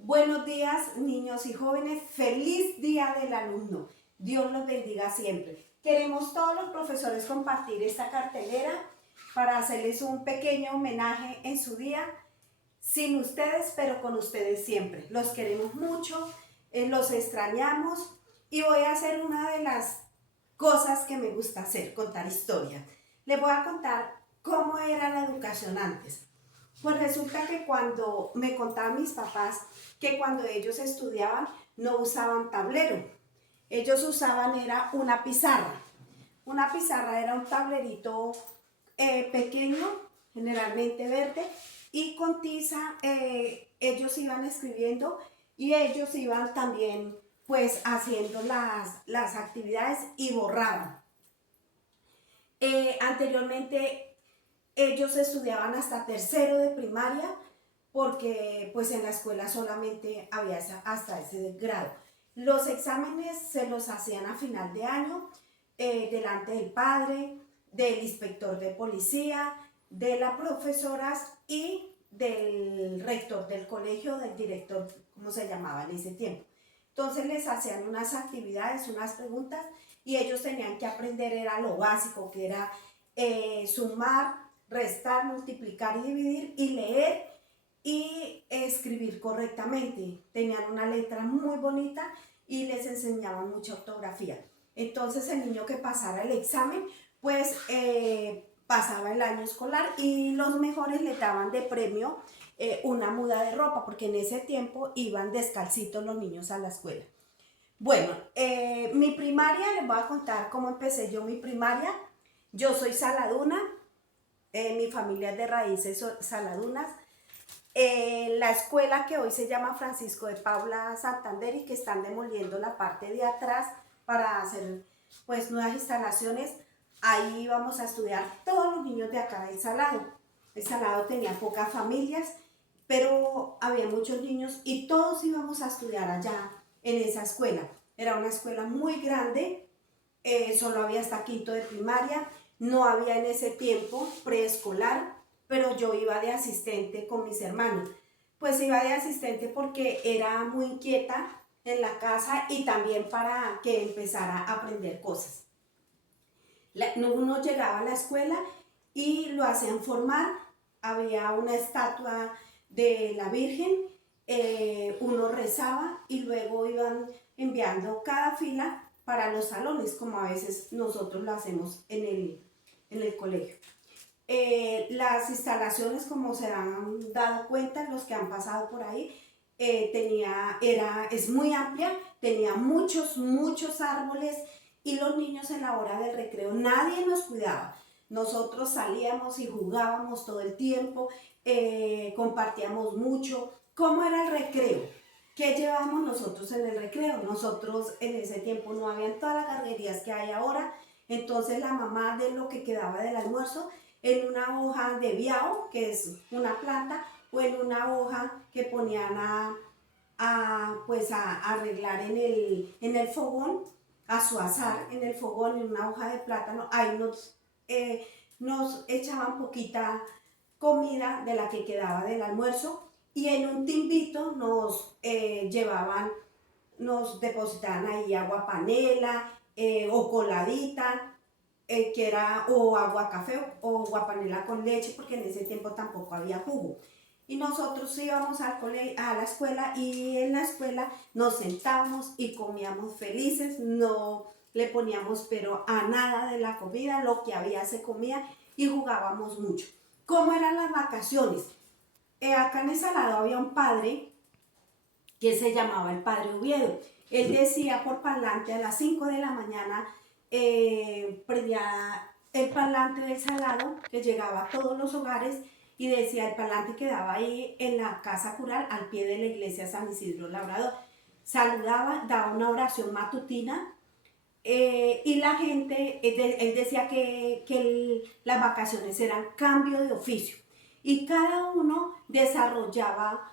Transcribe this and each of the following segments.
Buenos días, niños y jóvenes. Feliz Día del Alumno. Dios los bendiga siempre. Queremos todos los profesores compartir esta cartelera para hacerles un pequeño homenaje en su día. Sin ustedes, pero con ustedes siempre. Los queremos mucho, los extrañamos y voy a hacer una de las cosas que me gusta hacer, contar historias. Les voy a contar cómo era la educación antes. Pues resulta que cuando me contaban mis papás que cuando ellos estudiaban no usaban tablero, ellos usaban era una pizarra. Una pizarra era un tablerito pequeño, generalmente verde, y con tiza ellos iban escribiendo y ellos iban también pues haciendo las actividades y borraban. Anteriormente ellos estudiaban hasta tercero de primaria porque pues en la escuela solamente había hasta ese grado. Los exámenes se los hacían a final de año delante del padre, del inspector de policía, de las profesoras y del rector del colegio, del director, como se llamaba en ese tiempo. Entonces les hacían unas actividades, unas preguntas y ellos tenían que aprender, era lo básico, que era sumar, restar, multiplicar y dividir y leer y escribir correctamente. Tenían una letra muy bonita y les enseñaban mucha ortografía. Entonces el niño que pasara el examen, pues pasaba el año escolar y los mejores le daban de premio una muda de ropa, porque en ese tiempo iban descalcitos los niños a la escuela. Bueno, mi primaria, les voy a contar cómo empecé yo mi primaria. Yo soy saladuna, mi familia es de raíces saladunas. La escuela que hoy se llama Francisco de Paula Santander y que están demoliendo la parte de atrás para hacer pues nuevas instalaciones, ahí vamos a estudiar todos los niños de acá del Salado. El Salado tenía pocas familias, pero había muchos niños y todos íbamos a estudiar allá en esa escuela. Era una escuela muy grande, solo había hasta quinto de primaria, no había en ese tiempo preescolar, pero yo iba de asistente con mis hermanos. Pues iba de asistente porque era muy inquieta en la casa y también para que empezara a aprender cosas. Uno llegaba a la escuela y lo hacían formar, había una estatua de la Virgen, uno rezaba y luego iban enviando cada fila para los salones, como a veces nosotros lo hacemos en el colegio. Las instalaciones, como se han dado cuenta los que han pasado por ahí, es muy amplia, tenía muchos árboles y los niños en la hora del recreo, nadie nos cuidaba. Nosotros salíamos y jugábamos todo el tiempo, compartíamos mucho. ¿Cómo era el recreo? ¿Qué llevábamos nosotros en el recreo? Nosotros en ese tiempo no habían todas las garguerías que hay ahora, entonces la mamá de lo que quedaba del almuerzo en una hoja de biao, que es una planta, o en una hoja que ponían a arreglar en el fogón, a su azar en el fogón, en una hoja de plátano, ahí nos echaban poquita comida de la que quedaba del almuerzo y en un timbito nos depositaban ahí agua panela o coladita, que era o agua café o agua panela con leche, porque en ese tiempo tampoco había jugo. Y nosotros íbamos a la escuela y en la escuela nos sentábamos y comíamos felices, no le poníamos pero a nada de la comida, lo que había se comía y jugábamos mucho. ¿Cómo eran las vacaciones? Acá en el Salado había un padre que se llamaba el padre Oviedo. Él decía por parlante a las 5 de la mañana, prendía el parlante del Salado que llegaba a todos los hogares y decía, el parlante quedaba ahí en la casa cural al pie de la iglesia San Isidro Labrador. Saludaba, daba una oración matutina y la gente, él decía que las vacaciones eran cambio de oficio y cada uno desarrollaba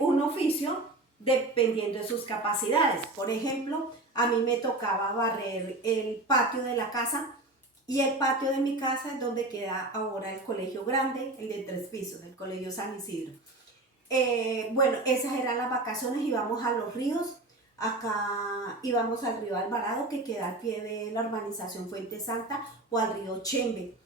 un oficio dependiendo de sus capacidades. Por ejemplo, a mí me tocaba barrer el patio de la casa y el patio de mi casa es donde queda ahora el colegio grande, el de 3 pisos, el colegio San Isidro. Bueno, esas eran las vacaciones, íbamos a los ríos. Acá íbamos al río Alvarado, que queda al pie de la urbanización Fuente Santa, o al río Chembe.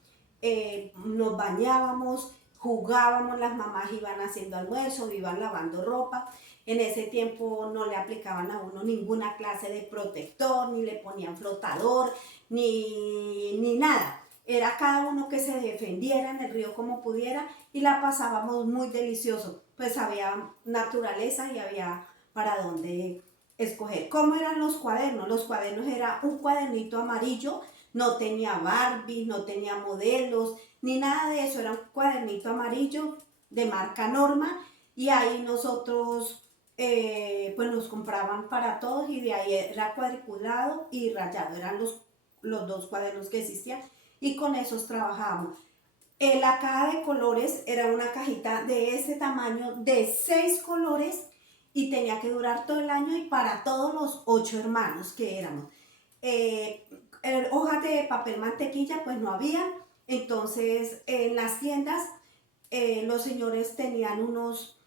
Nos bañábamos, jugábamos, las mamás iban haciendo almuerzo, iban lavando ropa. En ese tiempo no le aplicaban a uno ninguna clase de protector, ni le ponían flotador, ni nada. Era cada uno que se defendiera en el río como pudiera y la pasábamos muy delicioso. Pues había naturaleza y había para dónde escoger. ¿Cómo eran los cuadernos? Los cuadernos era un cuadernito amarillo, no tenía Barbie, no tenía modelos, ni nada de eso, era un cuadernito amarillo de marca Norma y ahí nosotros pues nos compraban para todos y de ahí era cuadriculado y rayado, eran los dos cuadernos que existían y con esos trabajábamos. La caja de colores era una cajita de ese tamaño de 6 colores y tenía que durar todo el año y para todos los 8 hermanos que éramos. Eh, Hojas de papel mantequilla pues no había, entonces en las tiendas los señores tenían unos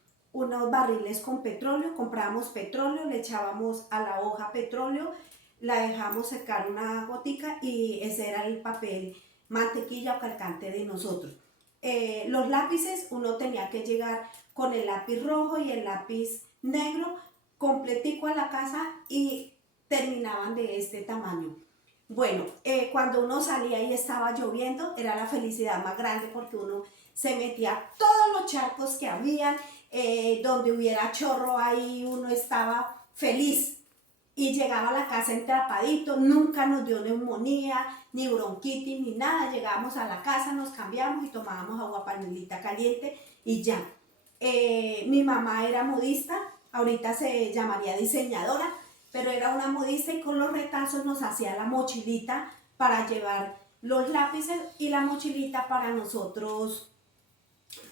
barriles con petróleo, comprábamos petróleo, le echábamos a la hoja petróleo, la dejábamos secar una gotica y ese era el papel mantequilla o calcante de nosotros. Los lápices uno tenía que llegar con el lápiz rojo y el lápiz negro completico a la casa y terminaban de este tamaño. Bueno, cuando uno salía y estaba lloviendo era la felicidad más grande porque uno se metía a todos los charcos que habían, donde hubiera chorro ahí uno estaba feliz y llegaba a la casa entrapadito, nunca nos dio neumonía, ni bronquitis, ni nada. Llegábamos a la casa, nos cambiamos y tomábamos agua panelita caliente y ya. Mi mamá era modista, ahorita se llamaría diseñadora, pero era una modista y con los retazos nos hacía la mochilita para llevar los lápices y la mochilita para nosotros,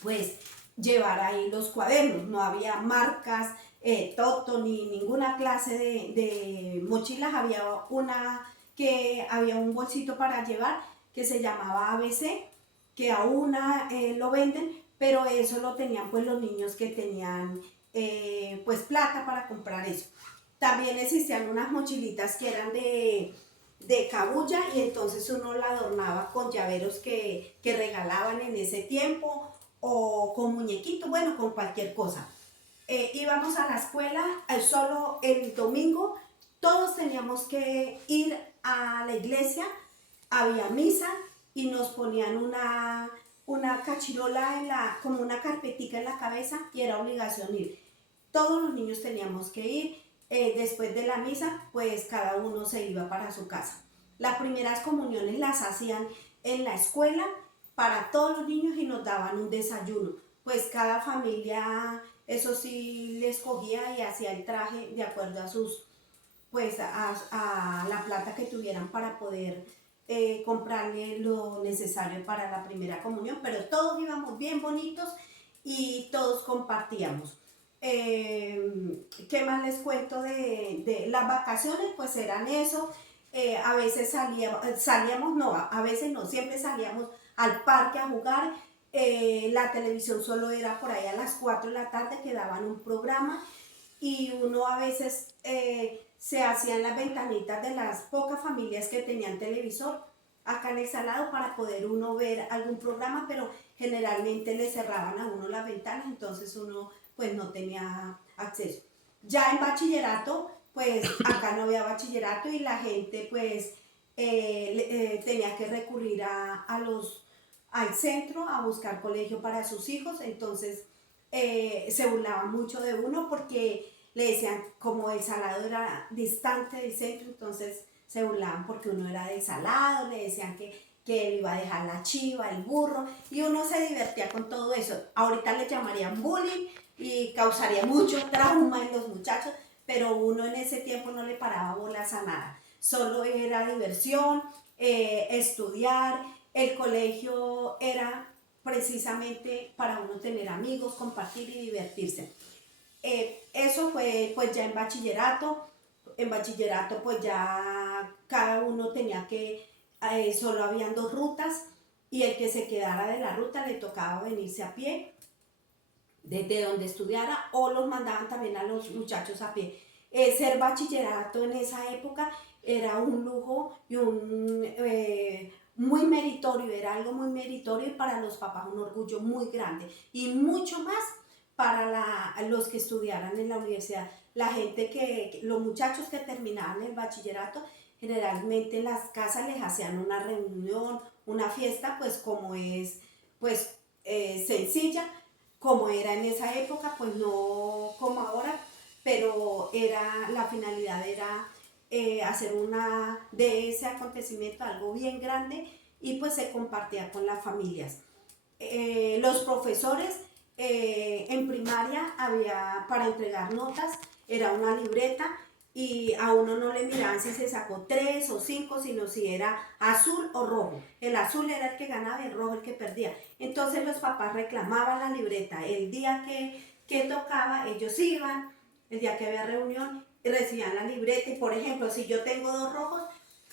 pues, llevar ahí los cuadernos. No había marcas, Toto, ni ninguna clase de mochilas. Había había un bolsito para llevar que se llamaba ABC, que aún lo venden, pero eso lo tenían pues los niños que tenían pues plata para comprar eso. También existían unas mochilitas que eran de cabuya y entonces uno la adornaba con llaveros que regalaban en ese tiempo o con muñequitos, bueno, con cualquier cosa. Íbamos a la escuela solo el domingo, todos teníamos que ir a la iglesia, había misa y nos ponían una cachirola como una carpetica en la cabeza y era obligación ir. Todos los niños teníamos que ir. Después de la misa, pues cada uno se iba para su casa. Las primeras comuniones las hacían en la escuela para todos los niños y nos daban un desayuno. Pues cada familia, eso sí, les cogía y hacía el traje de acuerdo a pues a la plata que tuvieran para poder comprarle lo necesario para la primera comunión, pero todos íbamos bien bonitos y todos compartíamos. ¿Qué más les cuento de las vacaciones? Pues eran eso. A veces salíamos, no, a veces no, siempre salíamos al parque a jugar. La televisión solo era por ahí a las 4 de la tarde que daban un programa y uno a veces se hacían las ventanitas de las pocas familias que tenían televisor acá en el Salado para poder uno ver algún programa, pero generalmente le cerraban a uno las ventanas, entonces uno pues no tenía acceso. Ya en bachillerato, pues acá no había bachillerato y la gente pues tenía que recurrir al centro a buscar colegio para sus hijos, entonces se burlaban mucho de uno porque le decían, como el Salado era distante del centro, entonces se burlaban porque uno era del Salado, le decían que él iba a dejar la chiva, el burro, y uno se divertía con todo eso. Ahorita le llamarían bullying y causaría mucho trauma en los muchachos, pero uno en ese tiempo no le paraba bolas a nada, solo era diversión, estudiar, el colegio era precisamente para uno tener amigos, compartir y divertirse. Eso fue pues ya en bachillerato pues ya cada uno tenía solo habían 2 rutas y el que se quedara de la ruta le tocaba venirse a pie desde donde estudiara, o los mandaban también a los muchachos a pie. Ser bachillerato en esa época era un lujo y muy meritorio, era algo muy meritorio y para los papás un orgullo muy grande y mucho más para los que estudiaran en la universidad. La gente los muchachos que terminaban el bachillerato, generalmente en las casas les hacían una reunión, una fiesta, pues como es, pues sencilla, como era en esa época, pues no como ahora, pero la finalidad era hacer de ese acontecimiento algo bien grande y pues se compartía con las familias. Los profesores en primaria había para entregar notas, era una libreta y a uno no le miraban si se sacó 3 o 5, sino si era azul o rojo. El azul era el que ganaba y el rojo el que perdía. Entonces los papás reclamaban la libreta. El día que tocaba, ellos iban, el día que había reunión, recibían la libreta y, por ejemplo, si yo tengo 2 rojos,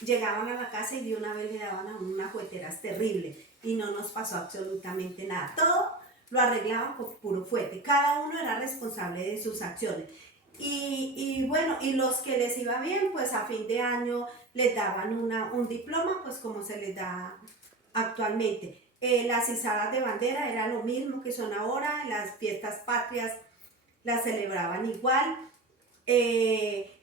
llegaban a la casa y de una vez le daban a unas jugueteras terribles y no nos pasó absolutamente nada. Todo lo arreglaban con puro fuete. Cada uno era responsable de sus acciones. Y bueno, y los que les iba bien, pues a fin de año les daban un diploma, pues como se les da actualmente. Las izadas de bandera era lo mismo que son ahora, las fiestas patrias las celebraban igual.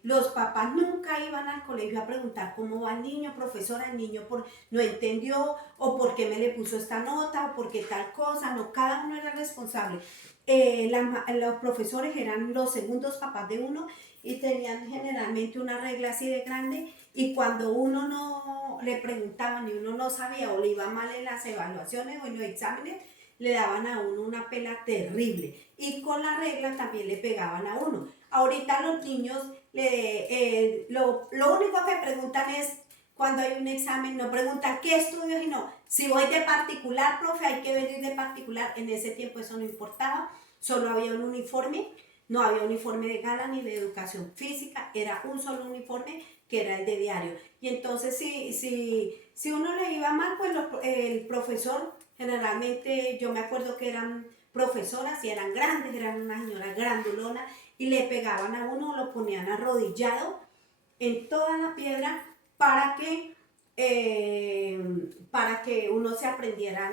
Los papás nunca iban al colegio a preguntar cómo va el niño, profesora, el niño no entendió, o por qué me le puso esta nota, o por qué tal cosa, no, cada uno era responsable. Los profesores eran los segundos papás de uno y tenían generalmente una regla así de grande, y cuando uno no le preguntaban y uno no sabía o le iba mal en las evaluaciones o en los exámenes, le daban a uno una pela terrible y con la regla también le pegaban a uno. Ahorita los niños lo único que preguntan es cuando hay un examen, no preguntan qué estudios y no, si voy de particular, profe, hay que venir de particular. En ese tiempo eso no importaba, solo había un uniforme, no había uniforme de gala ni de educación física, era un solo uniforme que era el de diario. Y entonces si uno le iba mal, pues el profesor, generalmente yo me acuerdo que eran profesoras y eran grandes, eran unas señoras grandulonas y le pegaban a uno, lo ponían arrodillado en toda la piedra para que uno se aprendiera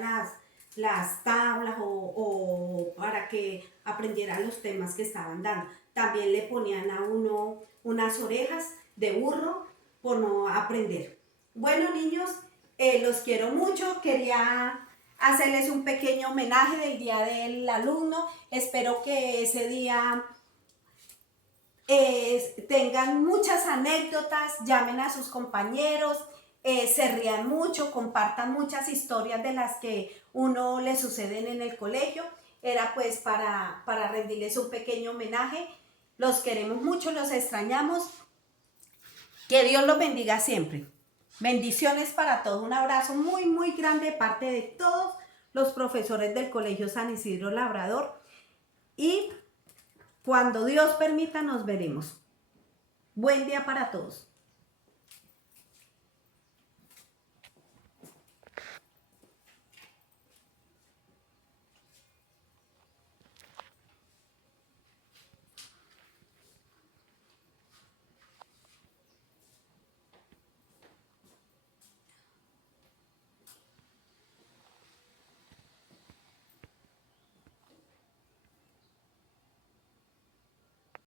las tablas o para que aprendiera los temas que estaban dando. También le ponían a uno unas orejas de burro por no aprender. Bueno, niños, los quiero mucho. Quería hacerles un pequeño homenaje del Día del Alumno. Espero que ese día tengan muchas anécdotas, llamen a sus compañeros, se rían mucho, compartan muchas historias de las que uno le suceden en el colegio. Era pues para rendirles un pequeño homenaje. Los queremos mucho, los extrañamos. Que Dios los bendiga siempre. Bendiciones para todos. Un abrazo muy, muy grande de parte de todos los profesores del Colegio San Isidro Labrador. Y cuando Dios permita, nos veremos. Buen día para todos.